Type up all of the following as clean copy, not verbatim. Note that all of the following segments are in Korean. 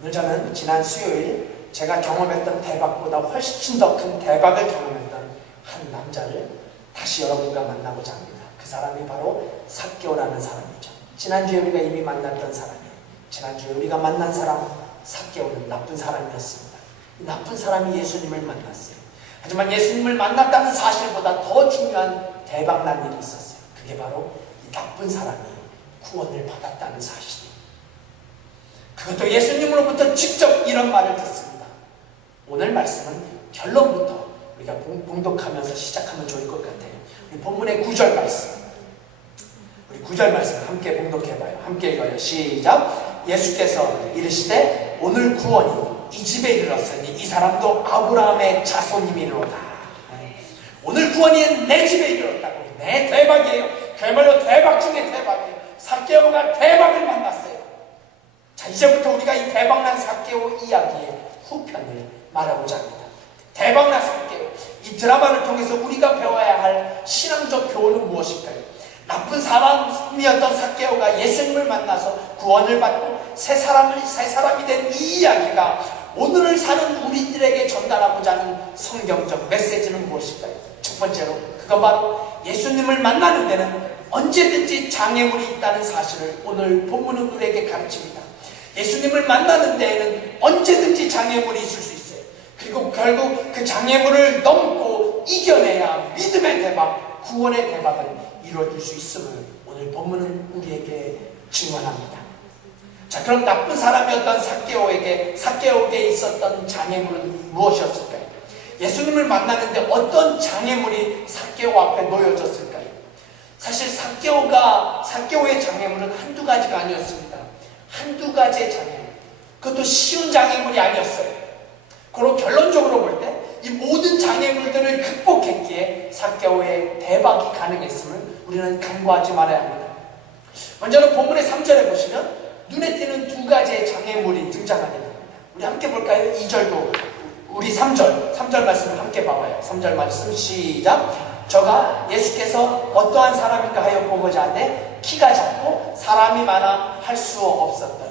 오늘 저는 지난 수요일 제가 경험했던 대박보다 훨씬 더 큰 대박을 경험했던 한 남자를 다시 여러분과 만나고자 합니다. 그 사람이 바로 삭개오라는 사람이죠. 지난주에 우리가 이미 만났던 사람이에요. 지난주에 우리가 만난 사람 삭개오는 나쁜 사람이었습니다. 이 나쁜 사람이 예수님을 만났어요. 하지만 예수님을 만났다는 사실보다 더 중요한 대박난 일이 있었어요. 그게 바로 이 나쁜 사람이 구원을 받았다는 사실이에요. 그것도 예수님으로부터 직접 이런 말을 듣습니다. 오늘 말씀은 결론부터 우리가 봉독하면서 시작하면 좋을 것 같아요. 우리 본문의 9절 말씀, 우리 9절 말씀 함께 봉독해봐요. 함께 읽어요. 시작. 예수께서 이르시되 오늘 구원이 이 집에 이르렀으니 이 사람도 아브라함의 자손임이로다. 오늘 구원이 내 집에 이르렀다고. 내 대박이에요. 그야말로 대박 중에 대박이에요. 삭개오가 대박을 만났어요. 자, 이제부터 우리가 이 대박난 삭개오 이야기의 후편을 말하고자 합니다. 대박난 삭개오. 이 드라마를 통해서 우리가 배워야 할 신앙적 교훈은 무엇일까요? 나쁜 사람이었던 삭개오가 예수님을 만나서 구원을 받고 새 사람이 된 이 이야기가 오늘을 사는 우리들에게 전달하고자 하는 성경적 메시지는 무엇일까요? 첫 번째로 그건 바로 예수님을 만나는 데는 언제든지 장애물이 있다는 사실을 오늘 본문은 우리에게 가르칩니다. 예수님을 만나는 데에는 언제든지 장애물이 있을 수 있어요. 그리고 결국 그 장애물을 넘고 이겨내야 믿음의 대박, 구원의 대박은 이루어질 수 있음을 오늘 본문은 우리에게 증언합니다. 자, 그럼 나쁜 사람이었던 삭개오에게 있었던 장애물은 무엇이었을까요? 예수님을 만나는데 어떤 장애물이 삭개오 앞에 놓여졌을까요? 사실 삭개오의 장애물은 한두 가지가 아니었습니다. 한두 가지의 장애물, 그것도 쉬운 장애물이 아니었어요. 그리고 결론적으로 볼 때 이 모든 장애물들을 극복했기에 삭개오의 대박이 가능했음을 우리는 간과하지 말아야 합니다. 먼저는 본문의 3절에 보시면 눈에 띄는 두 가지의 장애물이 등장하게 됩니다. 우리 함께 볼까요? 2절도 우리 3절 말씀을 함께 봐봐요. 3절 말씀 시작. 저가 예수께서 어떠한 사람인가 하여 보고자 하되 키가 작고 사람이 많아 할 수 없었더라.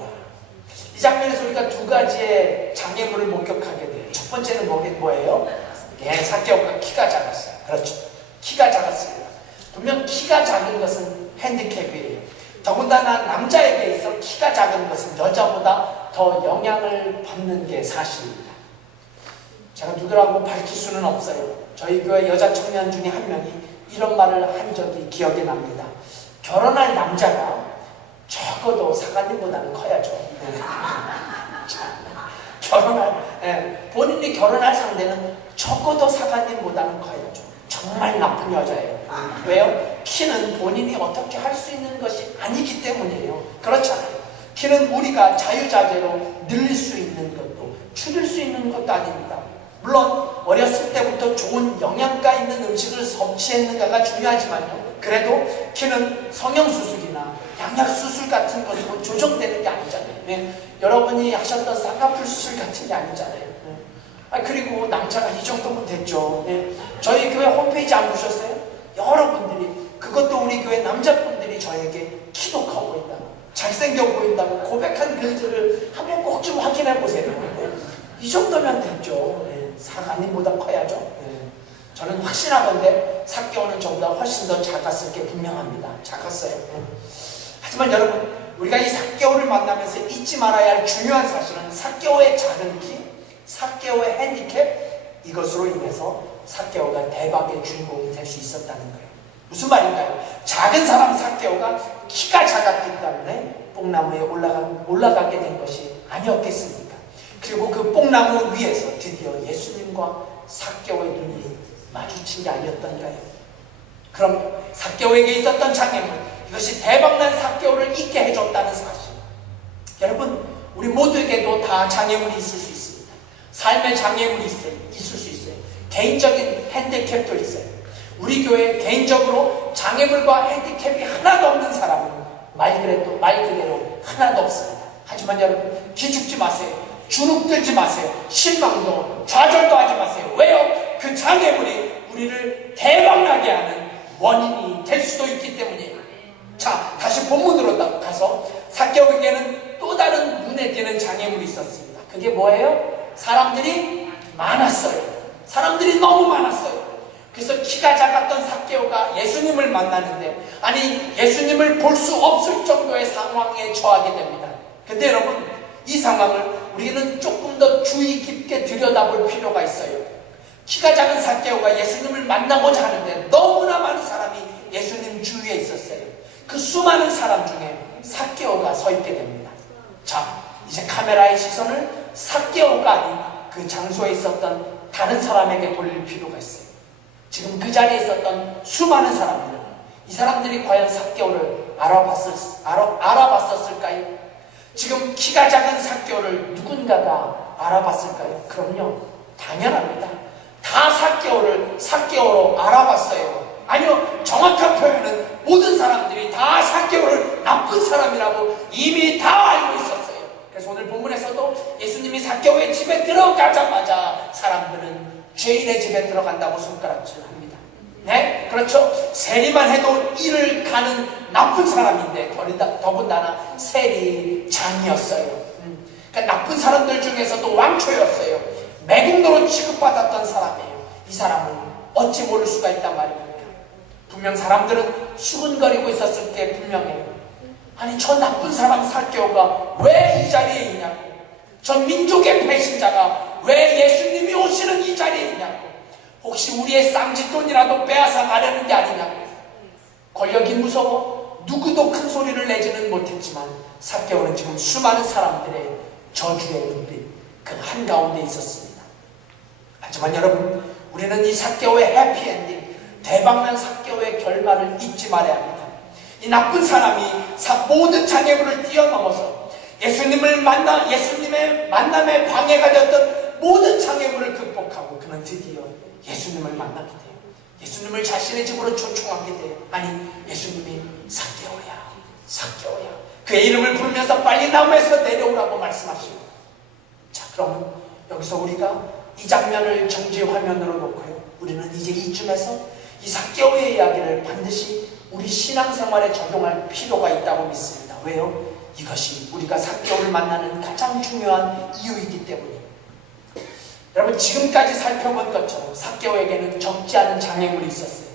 이 장면에서 우리가 두 가지의 장애물을 목격하게 돼요. 첫 번째는 뭐예요? 삭개오가 키가 작았어요. 그렇죠. 키가 작았습니다. 분명 키가 작은 것은 핸디캡이에요. 더군다나 남자에게 있어 키가 작은 것은 여자보다 더 영향을 받는 게 사실입니다. 제가 누구라고 밝힐 수는 없어요. 저희 교회 여자 청년 중에 한 명이 이런 말을 한 적이 기억이 납니다. 결혼할 남자가 적어도 사관님보다는 커야죠. 본인이 결혼할 상대는 적어도 사관님보다는 커야죠. 정말 나쁜 여자예요. 왜요? 키는 본인이 어떻게 할 수 있는 것이 아니기 때문이에요. 그렇잖아요. 키는 우리가 자유자재로 늘릴 수 있는 것도 줄일 수 있는 것도 아닙니다. 물론 어렸을 때부터 좋은 영양가 있는 음식을 섭취했는가가 중요하지만요. 그래도 키는 성형수술이나 양약수술 같은 것으로 조정되는 게 아니잖아요. 여러분이 하셨던 쌍꺼풀 수술 같은 게 아니잖아요. 그리고 남자가 이 정도면 됐죠. 저희 교회 홈페이지 안 보셨어요? 여러분들이, 그것도 우리 교회 남자분들이 저에게 키도 커 보인다고, 잘생겨 보인다고 고백한 글들을 한번 꼭 좀 확인해 보세요. 이 정도면 됐죠. 사관님보다 커야죠. 저는 확신하건대 삭개오는 저보다 훨씬 더 작았을 게 분명합니다. 작았어요. 하지만 여러분, 우리가 이 삭개오를 만나면서 잊지 말아야 할 중요한 사실은 삭개오의 작은 키, 삭개오의 핸디캡, 이것으로 인해서 삭개오가 대박의 주인공이 될 수 있었다는 거예요. 무슨 말인가요? 작은 사람 삭개오가 키가 작았기 때문에 뽕나무에 올라가게 된 것이 아니었겠습니까? 그리고 그 뽕나무 위에서 드디어 예수님과 삭개오의 눈이 마주친 게 아니었던가요? 그럼 삭개오에게 있었던 장애물, 이것이 대박난 삭개오를 잊게 해줬다는 사실. 여러분, 우리 모두에게도 다 장애물이 있을 수 있습니다. 삶의 장애물이 있을 수 있어요. 개인적인 핸디캡도 있어요. 우리 교회에 개인적으로 장애물과 핸디캡이 하나도 없는 사람은 말 그대로 하나도 없습니다. 하지만 여러분, 기죽지 마세요. 주눅들지 마세요. 실망도 좌절도 하지 마세요. 왜요? 그 장애물이 우리를 대박나게 하는 원인이 될 수도 있기 때문이에요. 자, 다시 본문으로 가서 삭개오에게는 또 다른 눈에 띄는 장애물이 있었습니다. 그게 뭐예요? 사람들이 많았어요. 사람들이 너무 많았어요. 그래서 키가 작았던 삭개오가 예수님을 만나는데, 아니 예수님을 볼 수 없을 정도의 상황에 처하게 됩니다. 근데 여러분, 이 상황을 우리는 조금 더 주의 깊게 들여다볼 필요가 있어요. 키가 작은 삭개오가 예수님을 만나고자 하는데 너무나 많은 사람이 예수님 주위에 있었어요. 그 수많은 사람 중에 삭개오가 서 있게 됩니다. 자, 이제 카메라의 시선을 삭개오가 아닌 그 장소에 있었던 다른 사람에게 돌릴 필요가 있어요. 지금 그 자리에 있었던 수많은 사람들, 이 사람들이 과연 삭개오를 알아봤었을까요? 지금 키가 작은 삭개오를 누군가가 알아봤을까요? 그럼요, 당연합니다. 다 삭개오로 알아봤어요. 아니요, 정확한 표현은 모든 사람들이 다 삭개오를 나쁜 사람이라고 이미 다 알고 있었어요. 그래서 오늘 본문에서도 예수님이 삭개오의 집에 들어가자마자 사람들은 죄인의 집에 들어간다고 손가락질합니다. 네? 그렇죠. 세리만 해도 일을 가는 나쁜 사람인데 더군다나 세리장이었어요. 그러니까 나쁜 사람들 중에서도 왕초였어요. 매국노로 취급받았던 사람이에요. 이 사람은 어찌 모를 수가 있단 말입니까? 분명 사람들은 수근거리고 있었을 때 분명해요. 아니 저 나쁜 사람 삭개오가 왜 이 자리에 있냐고, 저 민족의 배신자가 왜 예수님이 오시는 이 자리에 있냐고, 혹시 우리의 쌍짓돈이라도 빼앗아 가려는 게 아니냐고. 권력이 무서워 누구도 큰 소리를 내지는 못했지만 삭개오는 지금 수많은 사람들의 저주의 눈빛 그 한가운데 있었습니다. 하지만 여러분, 우리는 이 삭개오의 해피엔딩, 대박난 삭개오의 결말을 잊지 말아야 합니다. 이 나쁜 사람이 모든 장애물을 뛰어넘어서 예수님의 만남에 방해가 되었던 모든 장애물을 극복하고 그는 드디어 예수님을 만나게 돼요. 예수님을 자신의 집으로 초청하게 돼요. 아니, 예수님이 삭개오야, 삭개오야, 그의 이름을 부르면서 빨리 나무에서 내려오라고 말씀하십니다. 자, 그러면 여기서 우리가 이 장면을 정지 화면으로 놓고요, 우리는 이제 이쯤에서 이 삭개오의 이야기를 반드시 우리 신앙생활에 적용할 필요가 있다고 믿습니다. 왜요? 이것이 우리가 삭개오를 만나는 가장 중요한 이유이기 때문입니다. 여러분, 지금까지 살펴본 것처럼 삭개오에게는 적지 않은 장애물이 있었어요.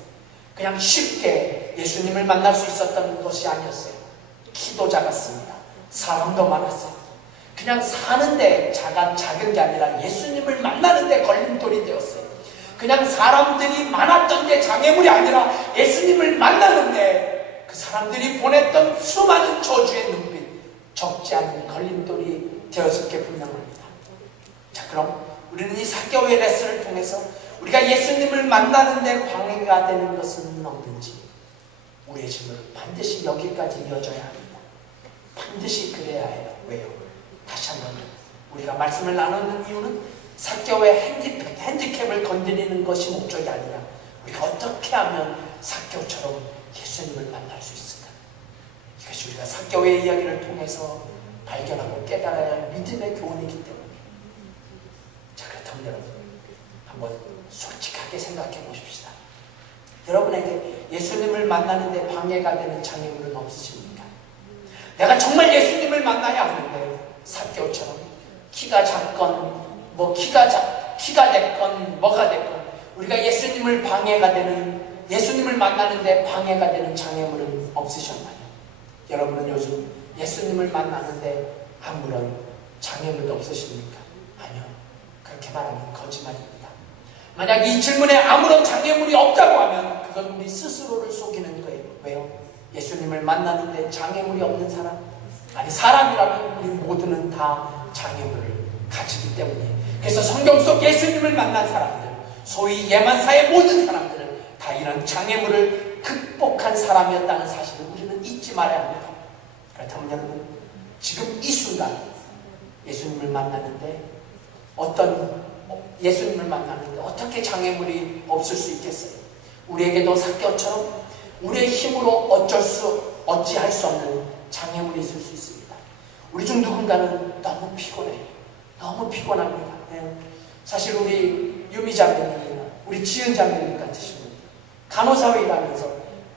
그냥 쉽게 예수님을 만날 수 있었던 것이 아니었어요. 키도 작았습니다. 사람도 많았어요. 그냥 사는데 작은 게 아니라 예수님을 만나는데 걸림돌이 되었어요. 그냥 사람들이 많았던 게 장애물이 아니라 예수님을 만나는데 그 사람들이 보냈던 수많은 저주의 눈빛, 적지 않은 걸림돌이 되었을 게 분명합니다. 자, 그럼 우리는 이 삭개오의 레슨을 통해서 우리가 예수님을 만나는데 방해가 되는 것은 없는지 우리의 질문을 반드시 여기까지 이어져야 합니다. 반드시 그래야 해요. 왜요? 다시 한번 우리가 말씀을 나누는 이유는 삭개오의 핸디캡을 건드리는 것이 목적이 아니라 우리가 어떻게 하면 삭개오처럼 예수님을 만날 수 있을까? 이것이 우리가 삭개오의 이야기를 통해서 발견하고 깨달아야 할 믿음의 교훈이기 때문에. 자, 그렇다면 여러분, 한번 솔직하게 생각해 보십시다. 여러분에게 예수님을 만나는데 방해가 되는 장애물은 없으십니까? 내가 정말 예수님을 만나야 하는데 삭개오처럼 키가 작건 키가 됐건 뭐가 됐건 우리가 예수님을 만나는데 방해가 되는 장애물은 없으셨나요? 여러분은 요즘 예수님을 만나는데 아무런 장애물도 없으십니까? 아니요. 그렇게 말하면 거짓말입니다. 만약 이 질문에 아무런 장애물이 없다고 하면 그건 우리 스스로를 속이는 거예요. 왜요? 예수님을 만나는데 장애물이 없는 사람? 아니, 사람이라면 우리 모두는 다 장애물을 가지기 때문에. 그래서 성경 속 예수님을 만난 사람들, 소위 예만사의 모든 사람들은 다 이런 장애물을 극복한 사람이었다는 사실을 우리는 잊지 말아야 합니다. 그렇다면 여러분, 지금 이 순간 예수님을 만나는데 어떻게 장애물이 없을 수 있겠어요? 우리에게도 삭개오처럼 우리의 힘으로 어찌할 수 없는 장애물이 있을 수 있습니다. 우리 중 누군가는 너무 피곤해요. 너무 피곤합니다. 네. 사실 우리 유미 장로님이나 우리 지은 장로님 같으신 분들 간호사로 일하면서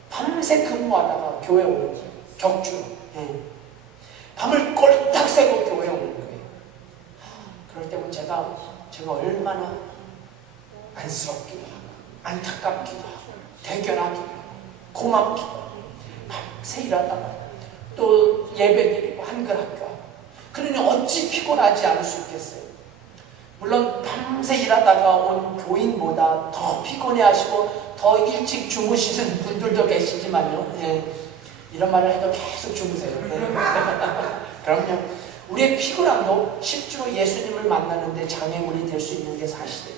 밤새 근무하다가 교회 오는 격주. 네. 밤을 꼴딱 새고 교회에 오는 거예요. 그럴 때면 제가 얼마나 안쓰럽기도 하고 안타깝기도 하고 대견하기도 하고 고맙기도 하고 밤새 일하다가 또 예배드리고 한글 학교하고 그러니 어찌 피곤하지 않을 수 있겠어요. 물론 밤새 일하다가 온 교인보다 더 피곤해하시고 더 일찍 주무시는 분들도 계시지만요. 예, 이런 말을 해도 계속 주무세요. 네. 그럼요. 우리의 피곤함도 실제로 예수님을 만나는데 장애물이 될 수 있는 게 사실이에요.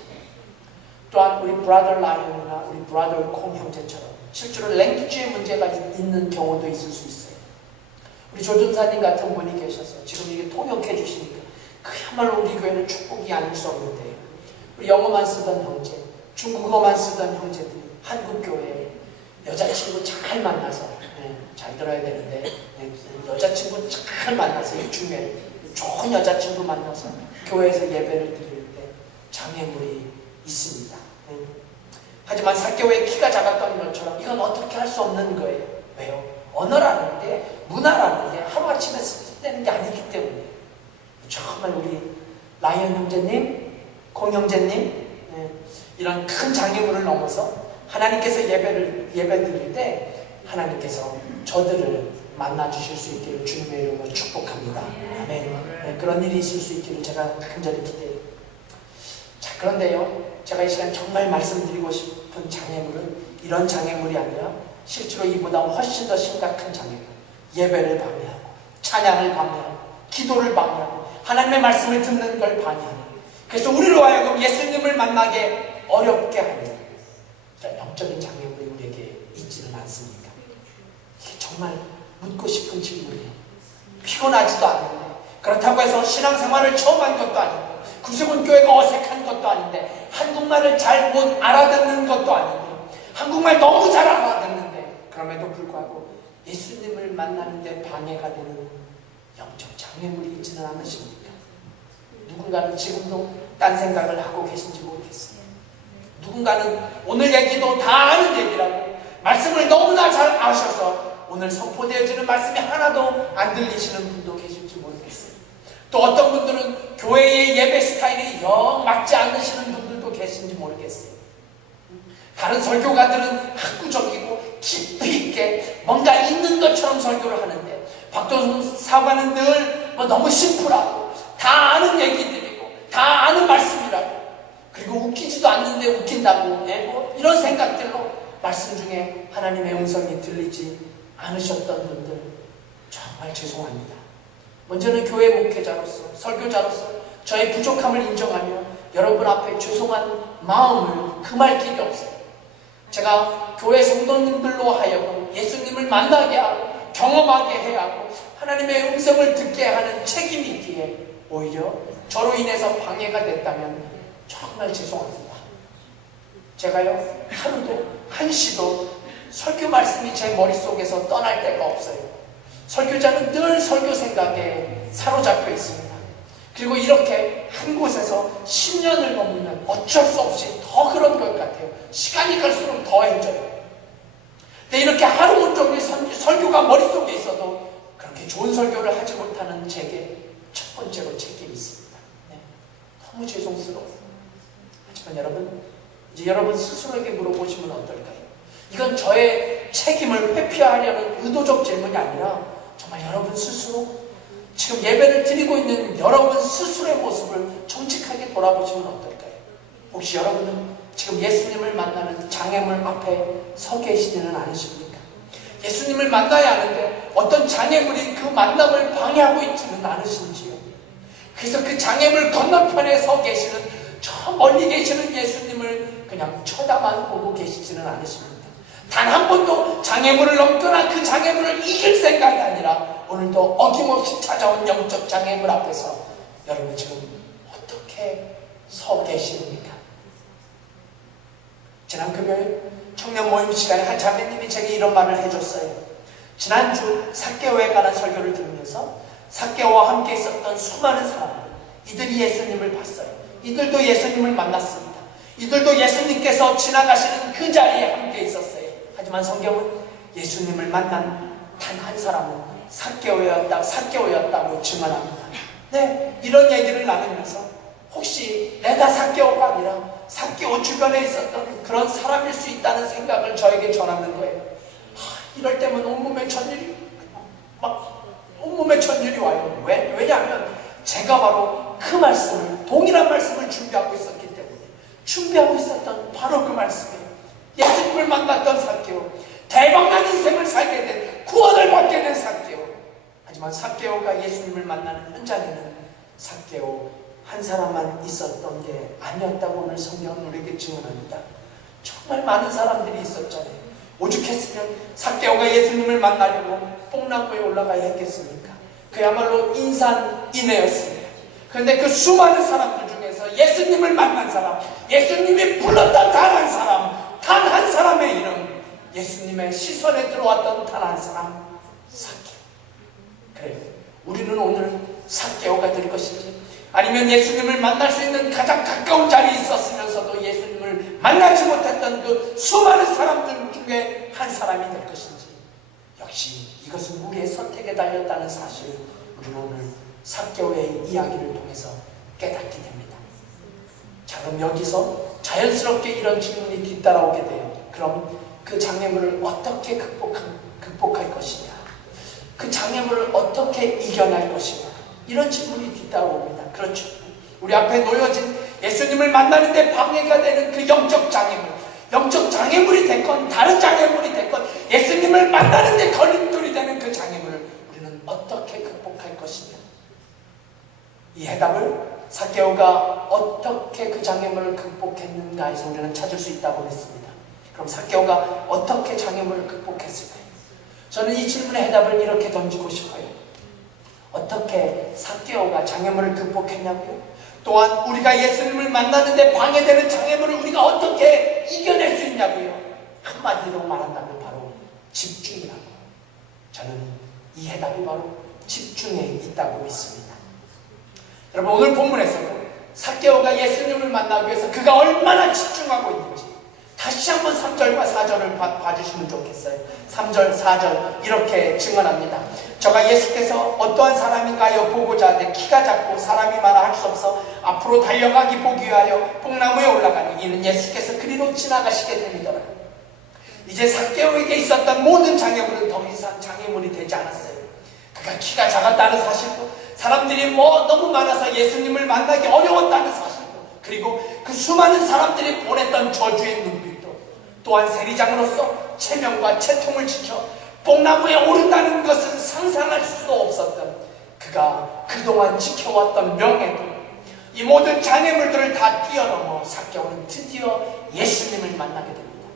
또한 우리 브라더 라이언이나 우리 브라더 콩 형제처럼 실제로 랭귀지의 문제가 있는 경우도 있을 수 있어요. 우리 조준사님 같은 분이 계셔서 지금 이게 통역해 주시니까 그야말로 우리 교회는 축복이 아닐 수 없는데요. 우리 영어만 쓰던 형제, 중국어만 쓰던 형제들이 한국 교회에 여자친구 잘 만나서 잘 들어야 되는데 여자친구 잘 만나서 이 중에 좋은 여자친구 만나서 교회에서 예배를 드릴 때 장애물이 있습니다. 하지만 삭개오의 키가 작았던 것처럼 이건 어떻게 할 수 없는 거예요. 왜요? 언어라는 게 문화라는 게 하루아침에 습득되는 게 아니기 때문에 정말 우리 라이언 형제님, 콩 형제님 이런 큰 장애물을 넘어서 하나님께서 예배 드릴 때 하나님께서 저들을 만나 주실 수 있기를 주님의 이름으로 축복합니다. 아멘. 그런 일이 있을 수 있기를 제가 간절히 기대해요. 자, 그런데요, 제가 이 시간 정말 말씀드리고 싶은 장애물은 이런 장애물이 아니라 실제로 이보다 훨씬 더 심각한 장애물, 예배를 방해하고 찬양을 방해하고 기도를 방해하고 하나님의 말씀을 듣는 걸 방해하는, 그래서 우리로 하여금 예수님을 만나게 어렵게 하는 이런 영적인 장애물이 우리에게 있지는 않습니까? 이게 정말 묻고 싶은 질문이에요. 피곤하지도 않는데, 그렇다고 해서 신앙생활을 처음 한 것도 아니고 구세군 교회가 어색한 것도 아닌데, 한국말을 잘 못 알아듣는 것도 아닌데, 한국말 너무 잘 알아듣는데, 그럼에도 불구하고 예수님을 만나는데 방해가 되는 영적 장애물이 있지는 않으십니까? 누군가는 지금도 딴 생각을 하고 계신지 모르겠어요. 누군가는 오늘 얘기도 다 아는 얘기라고 말씀을 너무나 잘 아셔서 오늘 선포되어지는 말씀이 하나도 안 들리시는 분도 계실지 모르겠어요. 또 어떤 분들은 교회의 예배 스타일이 영 맞지 않으시는 분들도 계신지 모르겠어요. 다른 설교가들은 학구적이고 깊이 있게 뭔가 있는 것처럼 설교를 하는데, 박도순 사관은 늘 너무 심플하고 다 아는 얘기들이고 다 아는 말씀이라고, 그리고 웃기지도 않는데 웃긴다고 이런 생각들로 말씀 중에 하나님의 음성이 들리지 않으셨던 분들 정말 죄송합니다. 먼저는 교회 목회자로서, 설교자로서 저의 부족함을 인정하며 여러분 앞에 죄송한 마음을 금할 길이 없어요. 제가 교회 성도님들로 하여금 예수님을 만나게 하고 경험하게 해야 하고 하나님의 음성을 듣게 하는 책임이 있기에 오히려 저로 인해서 방해가 됐다면 정말 죄송합니다. 제가요, 하루도 한시도 설교 말씀이 제 머릿속에서 떠날 때가 없어요. 설교자는 늘 설교 생각에 사로잡혀 있습니다. 그리고 이렇게 한 곳에서 10년을 넘으면 어쩔 수 없이 더 그런 것 같아요. 시간이 갈수록 더해져요. 근데 이렇게 하루 온종일 설교가 머릿속에 있어도 그렇게 좋은 설교를 하지 못하는 제게 첫 번째로 책임이 있습니다. 너무 죄송스러워요. 하지만 여러분, 이제 여러분 스스로에게 물어보시면 어떨까요? 이건 저의 책임을 회피하려는 의도적 질문이 아니라 정말 여러분 스스로, 지금 예배를 드리고 있는 여러분 스스로의 모습을 정직하게 돌아보시면 어떨까요? 혹시 여러분은 지금 예수님을 만나는 장애물 앞에 서 계시지는 않으십니까? 예수님을 만나야 하는데 어떤 장애물이 그 만남을 방해하고 있지는 않으신지요? 그래서 그 장애물 건너편에 서 계시는, 저 멀리 계시는 예수님을 그냥 쳐다만 보고 계시지는 않으십니까? 단 한 번도 장애물을 넘거나 그 장애물을 이길 생각이 아니라 오늘도 어김없이 찾아온 영적 장애물 앞에서 여러분 지금 어떻게 서 계십니까? 지난 금요일 청년 모임 시간에 한 자매님이 제게 이런 말을 해줬어요. 지난주 삭개오에 관한 설교를 들으면서 삭개오와 함께 있었던 수많은 사람들, 이들이 예수님을 봤어요. 이들도 예수님을 만났습니다. 이들도 예수님께서 지나가시는 그 자리에 함께 있었어요. 하지만 성경은 예수님을 만난 단 한 사람은 삭개오였다고 증언합니다. 네, 이런 얘기를 나누면서 혹시 내가 삭개오가 아니라 삭개오 주변에 있었던 그런 사람일 수 있다는 생각을 저에게 전하는 거예요. 이럴 때면 온몸에 천일이 와요. 왜냐하면 제가 바로 그 말씀을, 동일한 말씀을 준비하고 있었기 때문에, 준비하고 있었던 바로 그 말씀이에요. 예수님을 만났던 삭개오, 대박난 인생을 살게 된, 구원을 받게 된 삭개오. 하지만 삭개오가 예수님을 만나는 현장에는 삭개오 한 사람만 있었던 게 아니었다고 오늘 성경은 우리에게 증언합니다. 정말 많은 사람들이 있었잖아요. 오죽했으면 삭개오가 예수님을 만나려고 뽕나무에 올라가야 했겠습니까? 그야말로 인산인해였습니다. 그런데 그 수많은 사람들 중에서 예수님을 만난 사람, 예수님이 불렀던 단 한 사람, 단 한 사람의 이름, 예수님의 시선에 들어왔던 단 한 사람, 삭개오. 그래요. 우리는 오늘 삭개오가 될 것인지, 아니면 예수님을 만날 수 있는 가장 가까운 자리에 있었으면서도 예수님을 만나지 못했던 그 수많은 사람들 중에 한 사람이 될 것인지, 역시 이것은 우리의 선택에 달렸다는 사실을 우리는 오늘 삭개오의 이야기를 통해서 깨닫게 됩니다. 자, 그럼 여기서 자연스럽게 이런 질문이 뒤따라오게 돼요. 그럼 그 장애물을 어떻게 극복할 것이냐, 그 장애물을 어떻게 이겨낼 것이냐, 이런 질문이 뒤따라옵니다. 그렇죠. 우리 앞에 놓여진 예수님을 만나는데 방해가 되는 그 영적 장애물이 됐건 다른 장애물이 됐건 예수님을 만나는데 걸림돌이 되는 그 장애물을 우리는 어떻게 극복할 것이냐, 이 해답을 삭개오가 어떻게 그 장애물을 극복했는가에서 우리는 찾을 수 있다고 했습니다. 그럼 삭개오가 어떻게 장애물을 극복했을까요? 저는 이 질문의 해답을 이렇게 던지고 싶어요. 어떻게 삭개오가 장애물을 극복했냐고요? 또한 우리가 예수님을 만나는데 방해되는 장애물을 우리가 어떻게 이겨낼 수 있냐고요? 한마디로 말한다면 바로 집중이라고. 저는 이 해답이 바로 집중에 있다고 믿습니다. 여러분, 오늘 본문에서도 삭개오가 예수님을 만나기 위해서 그가 얼마나 집중하고 있는지 다시 한번 3절과 4절을 봐주시면 좋겠어요. 3절, 4절 이렇게 증언합니다. 저가 예수께서 어떠한 사람인가요 보고자 하되 키가 작고 사람이 많아 할 수 없어 앞으로 달려가기 보기 위하여 뽕나무에 올라가니 이는 예수께서 그리로 지나가시게 됩니더라. 이제 삭개오에게 있었던 모든 장애물은 더 이상 장애물이 되지 않았어요. 그가 키가 작았다는 사실도, 사람들이 너무 많아서 예수님을 만나기 어려웠다는 사실도, 그리고 그 수많은 사람들이 보냈던 저주의 눈빛도, 또한 세리장으로서 체면과 체통을 지켜 뽕나무에 오른다는 것은 상상할 수도 없었던 그가 그동안 지켜왔던 명예도, 이 모든 장애물들을 다 뛰어넘어 삭개오는 드디어 예수님을 만나게 됩니다.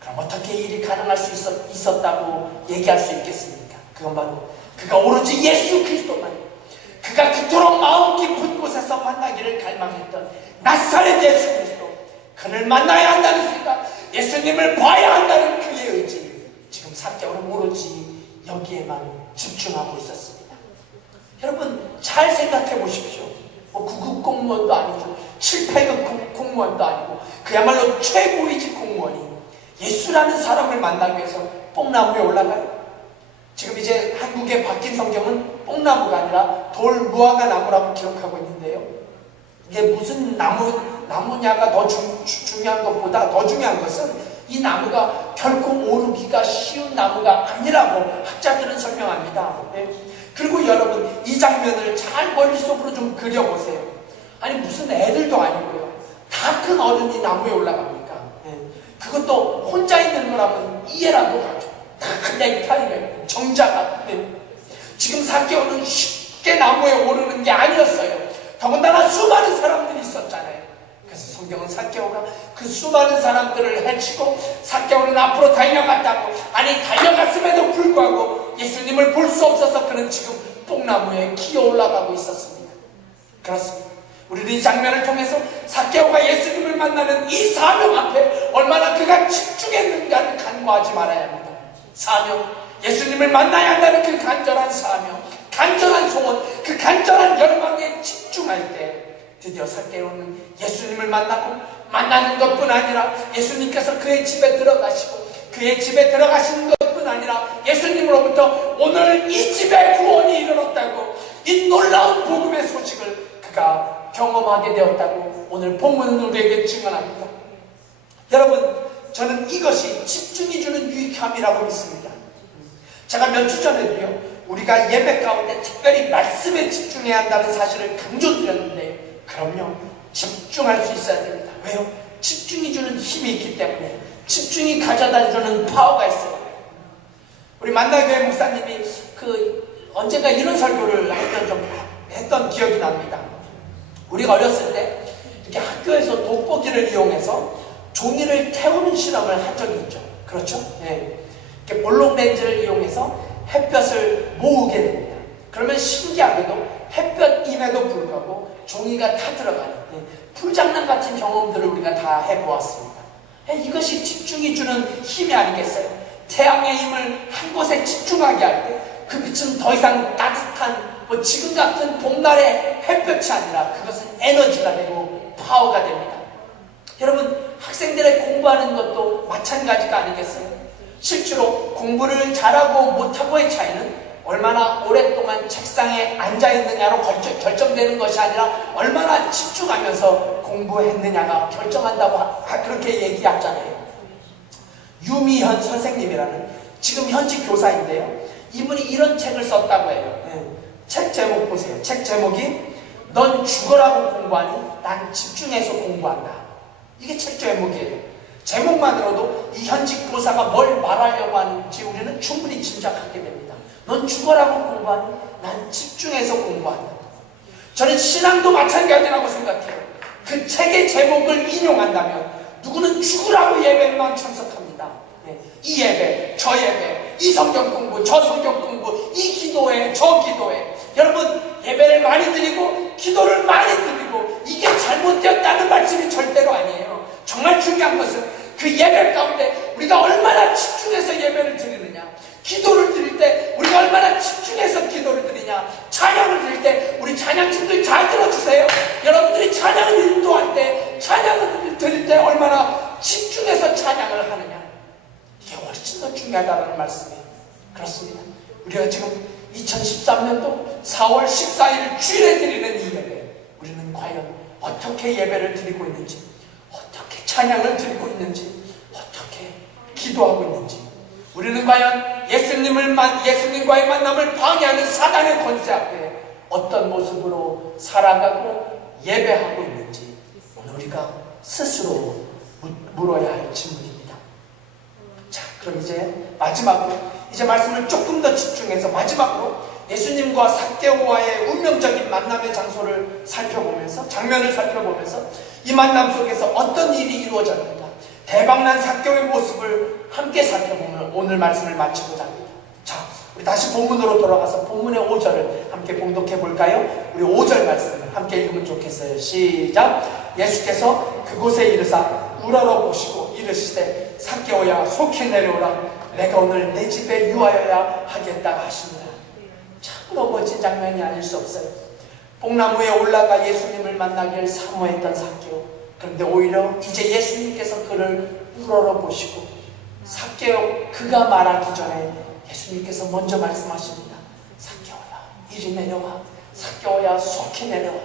그럼 어떻게 일이 가능할 수 있었다고 얘기할 수 있겠습니까? 그건 바로 그가 오로지 예수 그리스도만, 그가 그토록 마음 깊은 곳에서 만나기를 갈망했던 나사렛 예수 그리스도, 그를 만나야 한다는 생각, 예수님을 봐야 한다는 그의 의지, 지금 삭개오는 오로지 여기에만 집중하고 있었습니다. 여러분, 잘 생각해 보십시오. 9급 공무원도 아니죠. 7, 8급 공무원도 아니고 그야말로 최고위직 공무원이 예수라는 사람을 만나기 위해서 뽕나무에 올라가요. 지금 이제 한국에 바뀐 성경은 뽕나무가 아니라 돌무화과 나무라고 기록하고 있는데요. 이게 무슨 나무냐가 더 중요한 것보다 더 중요한 것은 이 나무가 결코 오르기가 쉬운 나무가 아니라고 학자들은 설명합니다. 네. 그리고 여러분, 이 장면을 잘 머릿속으로 좀 그려보세요. 아니, 무슨 애들도 아니고요. 다 큰 어른이 나무에 올라갑니까? 네. 그것도 혼자 있는 거라면 이해라도 가죠. 다 넥타이에 정자가. 네. 지금 삭개오는 쉽게 나무에 오르는 게 아니었어요. 더군다나 수많은 사람들이 있었잖아요. 그래서 성경은 삭개오가 그 수많은 사람들을 해치고 삭개오는 앞으로 달려갔다고, 아니 달려갔음에도 불구하고 예수님을 볼 수 없어서 그는 지금 뽕나무에 기어 올라가고 있었습니다. 그렇습니다. 우리는 이 장면을 통해서 삭개오가 예수님을 만나는 이 사명 앞에 얼마나 그가 집중했는가를 간과하지 말아야 합니다. 사명, 예수님을 만나야 한다는 그 간절한 사명, 간절한 소원, 그 간절한 열망에 집중할 때 드디어 삭개오는 예수님을 만나고, 만나는 것뿐 아니라 예수님께서 그의 집에 들어가시고, 그의 집에 들어가시는 것뿐 아니라 예수님으로부터 오늘 이 집에 구원이 이르렀다고, 이 놀라운 복음의 소식을 그가 경험하게 되었다고 오늘 본문은 우리에게 증언합니다. 여러분, 저는 이것이 집중이 주는 유익함이라고 믿습니다. 제가 몇 주 전에도요, 우리가 예배 가운데 특별히 말씀에 집중해야 한다는 사실을 강조드렸는데, 그럼요, 집중할 수 있어야 됩니다. 왜요? 집중이 주는 힘이 있기 때문에, 집중이 가져다 주는 파워가 있어요. 우리 만나교회 목사님이 언젠가 이런 설교를 했던 기억이 납니다. 우리가 어렸을 때 이렇게 학교에서 돋보기를 이용해서 종이를 태우는 실험을 한 적이 있죠. 그렇죠? 네. 이렇게 볼록 렌즈를 이용해서 햇볕을 모으게 됩니다. 그러면 신기하게도 햇볕임에도 불구하고 종이가 타들어가는 불장난 같은 경험들을 우리가 다 해보았습니다. 이것이 집중이 주는 힘이 아니겠어요? 태양의 힘을 한 곳에 집중하게 할 때 그 빛은 더 이상 따뜻한 지금 같은 봄날의 햇볕이 아니라 그것은 에너지가 되고 파워가 됩니다. 여러분, 학생들의 공부하는 것도 마찬가지가 아니겠어요? 실제로 공부를 잘하고 못하고의 차이는 얼마나 오랫동안 책상에 앉아있느냐로 결정되는 것이 아니라 얼마나 집중하면서 공부했느냐가 결정한다고 그렇게 얘기하잖아요. 유미현 선생님이라는 지금 현직 교사인데요, 이분이 이런 책을 썼다고 해요. 책 제목 보세요. 책 제목이 넌 죽어라고 공부하니 난 집중해서 공부한다. 이게 책 제목이에요. 제목만으로도 이 현직 교사가 뭘 말하려고 하는지 우리는 충분히 짐작하게 됩니다. 넌 죽어라고 공부하니 난 집중해서 공부한다. 저는 신앙도 마찬가지라고 생각해요. 그 책의 제목을 인용한다면 누구는 죽으라고 예배만 참석합니다. 이 예배, 저 예배, 이 성경 공부, 저 성경 공부, 이 기도회, 저 기도회. 여러분, 예배를 많이 드리고 기도를 많이 드리고 이게 잘못되었다는 말씀이 절대로 아니에요. 정말 중요한 것은 그 예배 가운데 우리가 얼마나 집중해서 예배를 드리느냐, 기도를 드릴 때 우리가 얼마나 집중해서 기도를 드리냐, 찬양을 드릴 때 우리 찬양팀들 잘 들어주세요. 여러분들이 찬양을 인도할 때, 찬양을 드릴 때 얼마나 집중해서 찬양을 하느냐, 이게 훨씬 더 중요하다는 말씀이에요. 그렇습니다. 우리가 지금 2013년도 4월 14일 주일에 드리는 이 예배, 우리는 과연 어떻게 예배를 드리고 있는지, 어떻게 찬양을 드리고 있는지, 어떻게 기도하고 있는지, 우리는 과연 예수님과의 만남을 방해하는 사단의 권세 앞에 어떤 모습으로 살아가고 예배하고 있는지 오늘 우리가 스스로 물어야 할 질문입니다. 자, 그럼 이제 마지막으로, 이제 말씀을 조금 더 집중해서 마지막으로 예수님과 삭개오와의 운명적인 만남의 장소를 살펴보면서, 장면을 살펴보면서 이 만남 속에서 어떤 일이 이루어졌는가, 대박난 삭개오의 모습을 함께 살펴보면 오늘 말씀을 마치고자 합니다. 자, 우리 다시 본문으로 돌아가서 본문의 5절을 함께 봉독해 볼까요? 우리 5절 말씀을 함께 읽으면 좋겠어요. 시작! 예수께서 그곳에 이르사 우러러보시고 이르시되 삭개오야 속히 내려오라, 내가 오늘 내 집에 유하여야 하겠다 하시니라. 참으로 멋진 장면이 아닐 수 없어요. 뽕나무에 올라가 예수님을 만나기를 사모했던 삭개오. 그런데 오히려 이제 예수님께서 그를 우러러보시고, 삭개오, 그가 말하기 전에 예수님께서 먼저 말씀하십니다. 삭개오야, 이리 내려와. 삭개오야, 속히 내려와.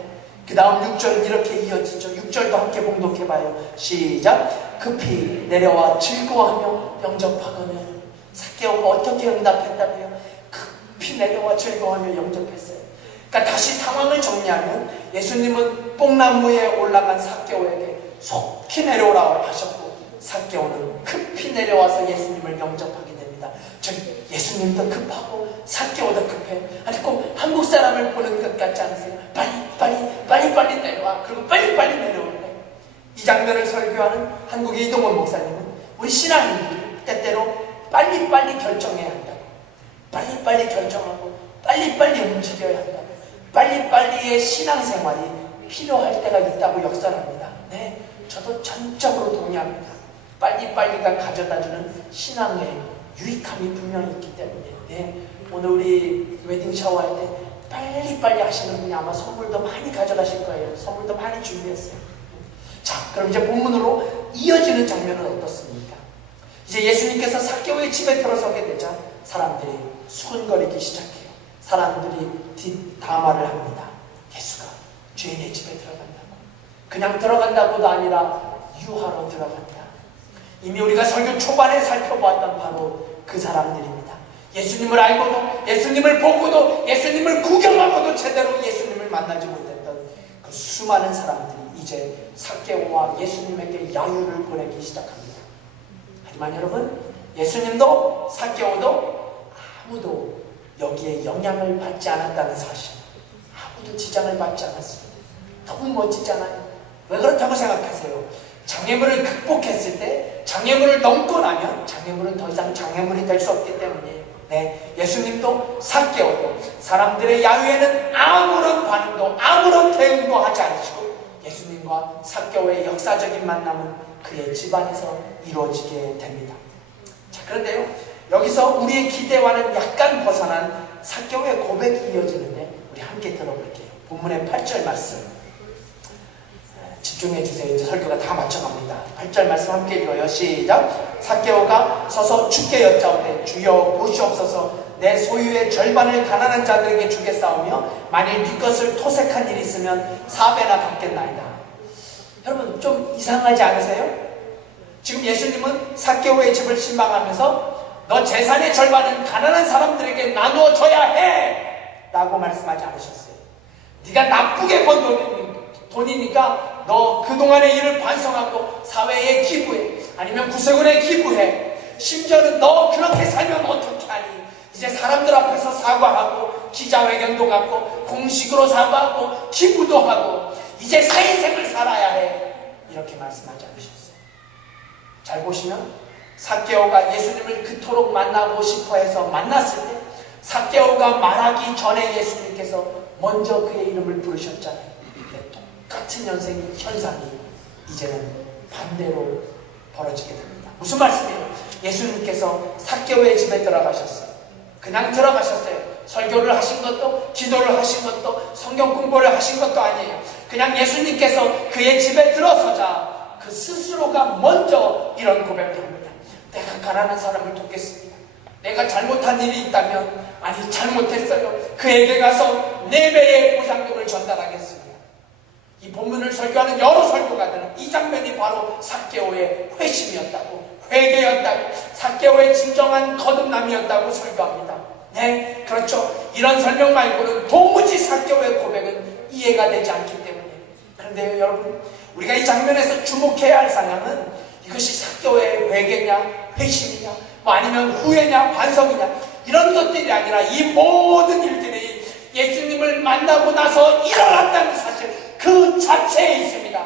그 다음 6절은 이렇게 이어지죠. 6절도 함께 봉독해봐요. 시작! 급히 내려와 즐거워하며 영접하거늘. 삭개오가 어떻게 응답했다고요? 급히 내려와 즐거워하며 영접했어요. 그러니까 다시 상황을 정리하면 예수님은 뽕나무에 올라간 삭개오에게 속히 내려오라고 하셨고, 삭개오는 급히 내려와서 예수님을 영접하게 됩니다. 저기 예수님도 급하고 삭개오도 급해. 아니 꼭 한국 사람을 보는 것 같지 않으세요? 빨리 내려와. 그리고 빨리 내려오래. 이 장면을 설교하는 한국의 이동원 목사님은 우리 신앙인들이 때때로 빨리 결정해야 한다고, 빨리 결정하고 빨리 움직여야 한다고, 빨리의 신앙생활이 필요할 때가 있다고 역설합니다. 네, 저도 전적으로 동의합니다. 빨리가 가져다주는 신앙의 유익함이 분명히 있기 때문에, 네, 오늘 우리 웨딩 샤워할 때 빨리 하시는 분이 아마 선물도 많이 가져가실 거예요. 선물도 많이 준비했어요. 자, 그럼 이제 본문으로 이어지는 장면은 어떻습니까? 이제 예수님께서 삭개오의 집에 들어서게 되자 사람들이 수근거리기 시작해요. 사람들이 뒷담화를 합니다. 예수가 죄인의 집에 들어간다고. 그냥 들어간다고도 아니라 유하로 들어간다. 이미 우리가 설교 초반에 살펴보았던 바로 그 사람들입니다. 예수님을 알고도, 예수님을 보고도, 예수님을 구경하고도 제대로 예수님을 만나지 못했던 그 수많은 사람들이 이제 삭개오와 예수님에게 야유를 보내기 시작합니다. 하지만 여러분, 예수님도 삭개오도 아무도 여기에 영향을 받지 않았다는 사실, 아무도 지장을 받지 않았습니다. 너무 멋지잖아요. 왜 그렇다고 생각하세요? 장애물을 극복했을 때, 장애물을 넘고 나면 장애물은 더 이상 장애물이 될 수 없기 때문이에요. 네, 예수님도 삭개오도 사람들의 야유에는 아무런 반응도, 아무런 대응도 하지 않으시고 예수님과 삭개오의 역사적인 만남은 그의 집안에서 이루어지게 됩니다. 자, 그런데요, 여기서 우리의 기대와는 약간 벗어난 삭개오의 고백이 이어지는데 우리 함께 들어볼게요. 본문의 8절 말씀 집중해 주세요. 이제 설교가 다 맞춰갑니다. 8절 말씀 함께 읽어요. 시작. 삭개오가 서서 주께 여짜오되 주여 보시옵소서, 내 소유의 절반을 가난한 자들에게 주겠사오며 만일 네 것을 토색한 일이 있으면 4배나 갚겠나이다. 여러분, 좀 이상하지 않으세요? 지금 예수님은 삭개오의 집을 신방하면서 너 재산의 절반은 가난한 사람들에게 나누어줘야 해! 라고 말씀하지 않으셨어요. 네가 나쁘게 번 돈이니까 너 그동안의 일을 반성하고 사회에 기부해, 아니면 구세군에 기부해. 심지어는 너 그렇게 살면 어떻게 하니? 이제 사람들 앞에서 사과하고 기자회견도 갖고 공식으로 사과하고 기부도 하고 이제 새 인생을 살아야 해. 이렇게 말씀하지 않으셨어요. 잘 보시면 삭개오가 예수님을 그토록 만나고 싶어해서 만났을 때 삭개오가 말하기 전에 예수님께서 먼저 그의 이름을 부르셨잖아요. 똑같은 현상이 이제는 반대로 벌어지게 됩니다. 무슨 말씀이에요? 예수님께서 삭개오의 집에 들어가셨어요. 그냥 들어가셨어요. 설교를 하신 것도, 기도를 하신 것도, 성경 공부를 하신 것도 아니에요. 그냥 예수님께서 그의 집에 들어서자 그 스스로가 먼저 이런 고백을 합니다. 내가 가난한 사람을 돕겠습니다. 내가 잘못한 일이 있다면, 아니 잘못했어요, 그에게 가서 4배의 보상금을 전달하겠습니다. 이 본문을 설교하는 여러 설교가들은 이 장면이 바로 삭개오의 회심이었다고, 회개였다고, 삭개오의 진정한 거듭남이었다고 설교합니다. 네, 그렇죠. 이런 설명 말고는 도무지 삭개오의 고백은 이해가 되지 않기 때문에. 그런데 여러분, 우리가 이 장면에서 주목해야 할 상황은 이것이 삭개오의 회개냐, 회심이냐, 뭐 아니면 후회냐, 반성이냐, 이런 것들이 아니라 이 모든 일들이 예수님을 만나고 나서 일어났다는 사실, 그 자체에 있습니다.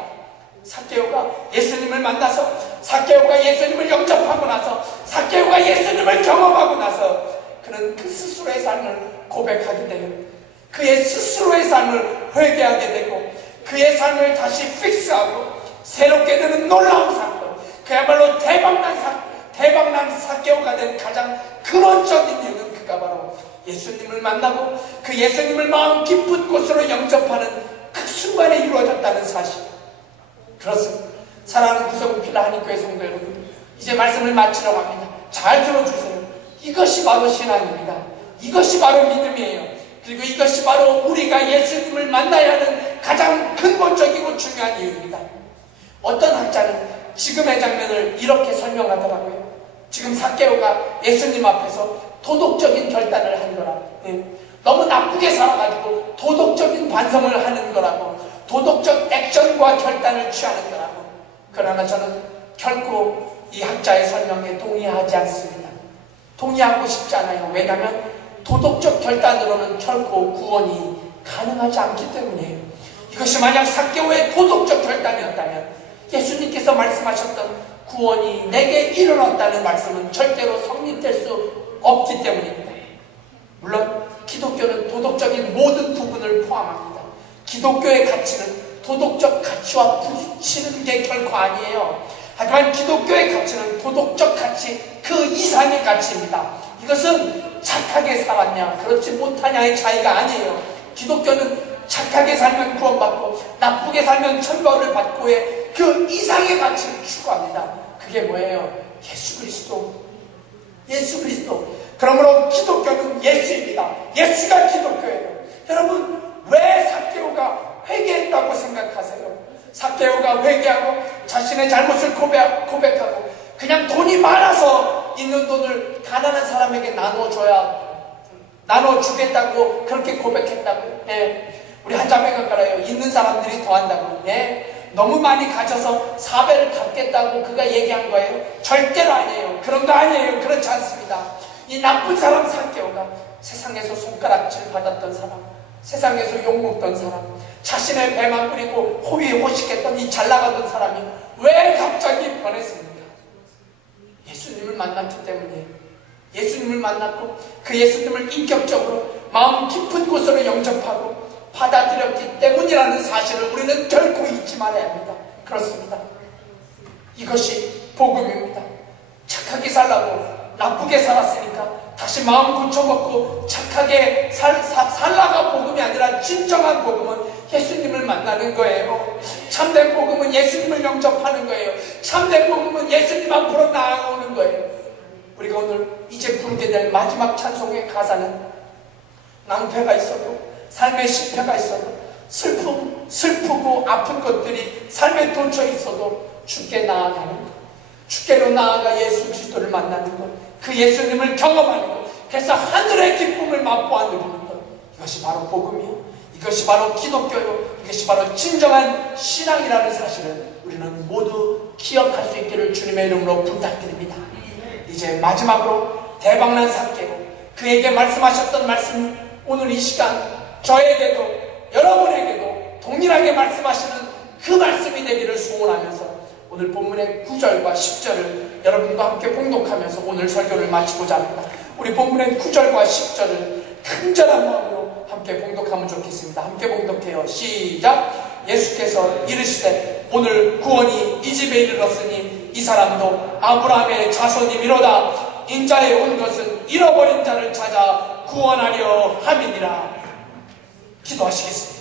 삭개오가 예수님을 만나서, 삭개오가 예수님을 영접하고 나서, 삭개오가 예수님을 경험하고 나서 그는 그 스스로의 삶을 고백하게 되고 그의 스스로의 삶을 회개하게 되고 그의 삶을 다시 픽스하고 새롭게 되는 놀라운 사건, 그야말로 대박난 삭개오가 된 가장 근원적인 이유는 그가 바로 예수님을 만나고 그 예수님을 마음 깊은 곳으로 영접하는 그 순간에 이루어졌다는 사실. 그렇습니다. 사랑하는 구성은 필라하니교회 성도 여러분, 이제 말씀을 마치러 갑니다. 잘 들어주세요. 이것이 바로 신앙입니다. 이것이 바로 믿음이에요. 그리고 이것이 바로 우리가 예수님을 만나야 하는 가장 근본적이고 중요한 이유입니다. 어떤 학자는 지금의 장면을 이렇게 설명하더라고요. 지금 삭개오가 예수님 앞에서 도덕적인 결단을 한 거라. 너무 나쁘게 살아가지고 도덕적인 반성을 하는 거라고, 도덕적 액션과 결단을 취하는 거라고. 그러나 저는 결코 이 학자의 설명에 동의하지 않습니다. 동의하고 싶지 않아요. 왜냐하면 도덕적 결단으로는 결코 구원이 가능하지 않기 때문이에요. 이것이 만약 삭개오의 도덕적 결단이었다면 예수님께서 말씀하셨던 구원이 내게 이르렀다는 말씀은 절대로 성립될 수 없기 때문입니다. 물론 기독교는 도덕적인 모든 부분을 포함합니다. 기독교의 가치는 도덕적 가치와 부딪히는 게 결코 아니에요. 하지만 기독교의 가치는 도덕적 가치 그 이상의 가치입니다. 이것은 착하게 살았냐 그렇지 못하냐의 차이가 아니에요. 기독교는 착하게 살면 구원받고 나쁘게 살면 천벌을 받고의 그 이상의 가치를 추구합니다. 그게 뭐예요? 예수 그리스도. 예수 그리스도. 그러므로 기독교는 예수입니다. 예수가 기독교예요. 여러분, 왜 삭개오가 회개했다고 생각하세요? 삭개오가 회개하고 자신의 잘못을 고백하고 그냥 돈이 많아서 있는 돈을 가난한 사람에게 나눠주겠다고 그렇게 고백했다고요. 예. 우리 한 자매가 그래요. 있는 사람들이 더한다고. 예. 너무 많이 가져서 4배를 갚겠다고 그가 얘기한 거예요. 절대로 아니에요. 그런 거 아니에요. 그렇지 않습니다. 이 나쁜 사람 삭개오가 세상에서 손가락질 받았던 사람, 세상에서 욕먹던 사람, 자신의 배만 뿌리고 호의호식했던 이 잘나가던 사람이 왜 갑자기 변했습니까? 예수님을 만났기 때문이에요. 예수님을 만났고 그 예수님을 인격적으로 마음 깊은 곳으로 영접하고 받아들였기 때문이라는 사실을 우리는 결코 잊지 말아야 합니다. 그렇습니다. 이것이 복음입니다. 착하게 살라고 나쁘게 살았으니까 다시 마음 고쳐먹고 착하게 살라가 복음이 아니라 진정한 복음은 예수님을 만나는 거예요. 참된 복음은 예수님을 영접하는 거예요. 참된 복음은 예수님 앞으로 나아오는 거예요. 우리가 오늘 이제 부르게 될 마지막 찬송의 가사는 낭패가 있어도 삶의 실패가 있어도 슬프고 아픈 것들이 삶에 돋쳐 있어도 주께 나아가는 것, 주께로 나아가 예수 그리스도를 만나는 것, 그 예수님을 경험하는 것, 그래서 하늘의 기쁨을 맛보아 누리는 것, 이것이 바로 복음이요, 이것이 바로 기독교요, 이것이 바로 진정한 신앙이라는 사실을 우리는 모두 기억할 수 있기를 주님의 이름으로 부탁드립니다. 이제 마지막으로 대박난 삭개오, 그에게 말씀하셨던 말씀, 오늘 이 시간 저에게도 여러분에게도 동일하게 말씀하시는 그 말씀이 되기를 소원하면서 오늘 본문의 9절과 10절을 여러분과 함께 봉독하면서 오늘 설교를 마치고자 합니다. 우리 본문의 9절과 10절을 간절한 마음으로 함께 봉독하면 좋겠습니다. 함께 봉독해요. 시작! 예수께서 이르시되 오늘 구원이 이 집에 이르렀으니 이 사람도 아브라함의 자손이미로다. 인자에 온 것은 잃어버린 자를 찾아 구원하려 함이니라. 기도하시겠습니다.